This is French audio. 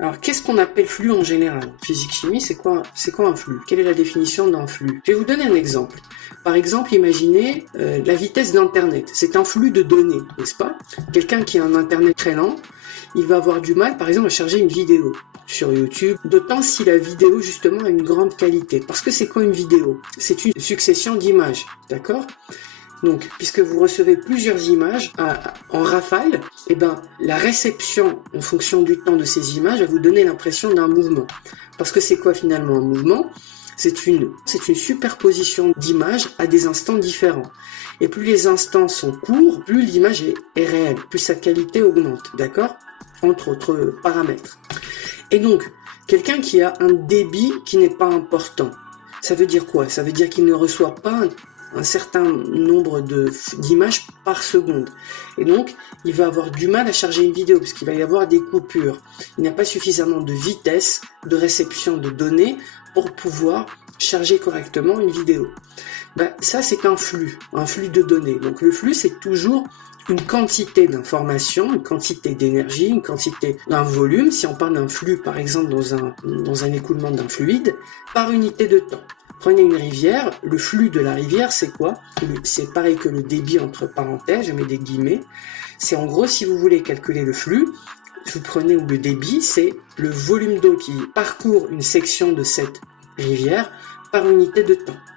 Alors, qu'est-ce qu'on appelle flux en général? Physique-chimie, c'est quoi un flux? Quelle est la définition d'un flux? Je vais vous donner un exemple. Par exemple, imaginez la vitesse d'Internet. C'est un flux de données, n'est-ce pas? Quelqu'un qui a un Internet très lent, il va avoir du mal, par exemple, à charger une vidéo sur YouTube, d'autant si la vidéo, justement, a une grande qualité. Parce que c'est quoi une vidéo? C'est une succession d'images, d'accord? Donc, puisque vous recevez plusieurs images en rafale, eh ben, la réception en fonction du temps de ces images va vous donner l'impression d'un mouvement. Parce que c'est quoi finalement un mouvement? C'est une superposition d'images à des instants différents. Et plus les instants sont courts, plus l'image est réelle, plus sa qualité augmente, d'accord? Entre autres paramètres. Et donc, quelqu'un qui a un débit qui n'est pas important, ça veut dire quoi? Ça veut dire qu'il ne reçoit pas un certain nombre d'images par seconde. Et donc, il va avoir du mal à charger une vidéo parce qu'il va y avoir des coupures. Il n'a pas suffisamment de vitesse de réception de données pour pouvoir charger correctement une vidéo. Ça, c'est un flux de données. Donc, le flux, c'est toujours une quantité d'informations, une quantité d'énergie, une quantité d'un volume, si on parle d'un flux, par exemple, dans un écoulement d'un fluide, par unité de temps. Prenez une rivière, le flux de la rivière, c'est quoi? C'est pareil que le débit entre parenthèses, je mets des guillemets. C'est en gros, si vous voulez calculer le flux, vous prenez le débit, c'est le volume d'eau qui parcourt une section de cette rivière par unité de temps.